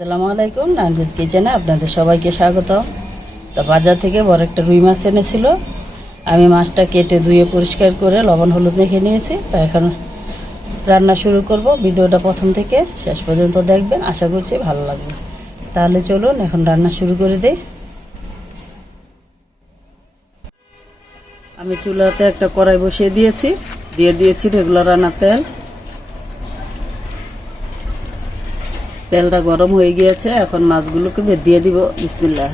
আসসালামু আলাইকুম নানভেজ কিচেনে আপনাদের সবাইকে স্বাগত। তো বাজার থেকে বড় একটা রুই মাছ এনেছিল। আমি মাছটা কেটে ধুয়ে পরিষ্কার করে লবণ হলুদ মেখে নিয়েছি। তা এখন রান্না শুরু করব। ভিডিওটা প্রথম থেকে শেষ পর্যন্ত দেখবেন। আশা করছি ভালো লাগবে। তাহলে চলুন, এখন রান্না শুরু করে দিই। আমি চুলাতে একটা কড়াই বসিয়ে দিয়েছি। দিয়ে দিয়েছি রেগুলার রান্নার তেল। তেলটা গরম হয়ে গিয়েছে, এখন মাছগুলোকে দিয়ে দিব। বিসমিল্লাহ।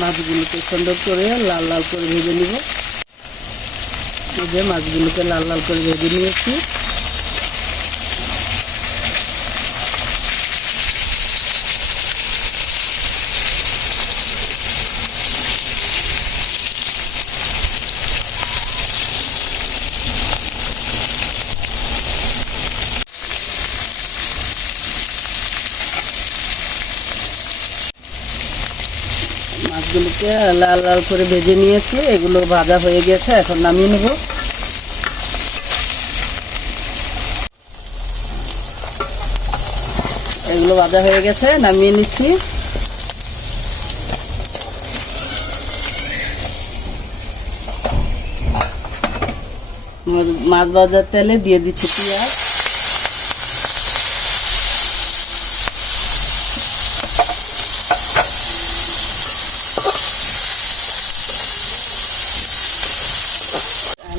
মাছগুলোকে সুন্দর করে লাল লাল করে ভেজে নিব। যে মাছগুলোকে লাল লাল করে ভেজে নিয়েছি। মাছগুলোকে লাল লাল করে ভেজে নিয়েছি, এগুলো ভাজা হয়ে গেছে, এখন নামিয়ে নেব। এগুলো ভাজা হয়ে গেছে, নামিয়ে নিচ্ছি। মাছ ভাজার তেলে দিয়ে দিচ্ছি পেঁয়াজ।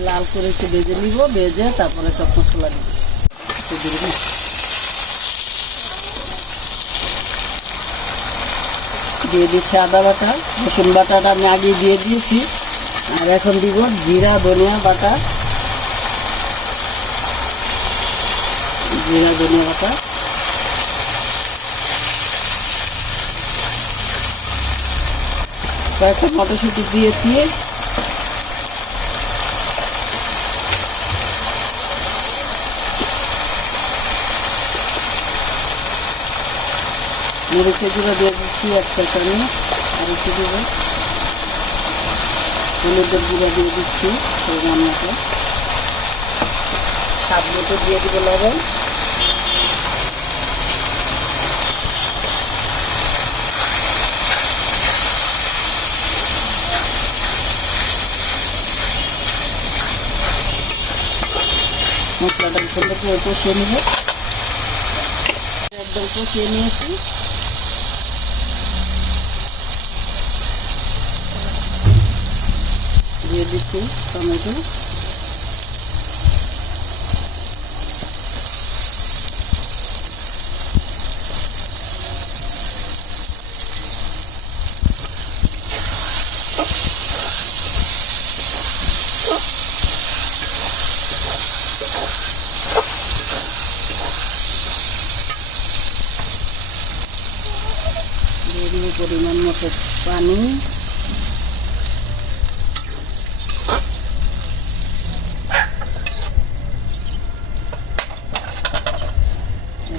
লাল করে একটু ভেজে নিব, ভেজে তারপরে সব মশলা দিব। দিয়ে দিচ্ছে আদা বাটা, রসুন বাটাটা আমি আগে দিয়ে দিয়েছি। আর এখন দিব জিরা, ধনিয়া বাটা। জিরা, ধনিয়া বাটা। কয়েকটা মটরশুঁটি দিয়েছি মরিচের গুঁড়ো দিয়ে দিচ্ছি এক চা চামচ আর একটু দেবো। হলুদের গুঁড়ো দিয়ে দিচ্ছি পরিমাণ মতো স্বাদ মতো দিয়ে দিব লবণ। মশলাটা সুন্দর করে কষিয়ে নেব। একদম কষিয়ে নিয়েছি। দিয়ে দিচ্ছি টমেটো। পরিমাণ মতো পানি।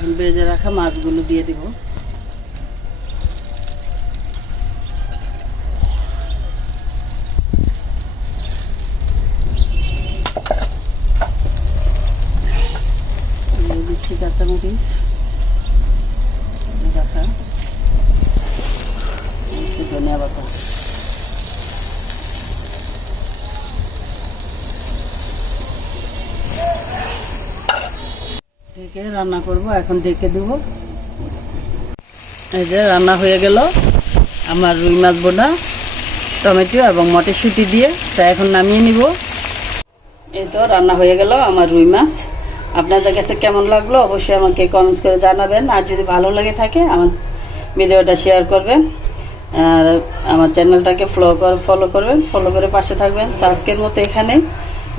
এখন ভেজে রাখা মাছগুলো দিয়ে দিব। দিচ্ছি কাঁচামরিচ। ধনিয়া পাতা। ঢেকে রান্না করব, এখন ঢেকে দেব। এই যে রান্না হয়ে গেল আমার রুই মাছ বোনা, টমেটো এবং মটরশুঁটি দিয়ে। তা এখন নামিয়ে নিব। এই তো রান্না হয়ে গেল আমার রুই মাছ। আপনাদের কাছে কেমন লাগল অবশ্যই আমাকে কমেন্টস করে জানাবেন। আর যদি ভালো লেগে থাকে, আমার ভিডিওটা শেয়ার করবেন। আর আমার চ্যানেলটাকে ফলো কর ফলো করবেন ফলো করে পাশে থাকবেন। তো আজকের মতো এখানেই।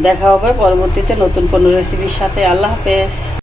দেখা হবে পরবর্তীতে নতুন কোনো রেসিপির সাথে। আল্লাহ হাফেজ।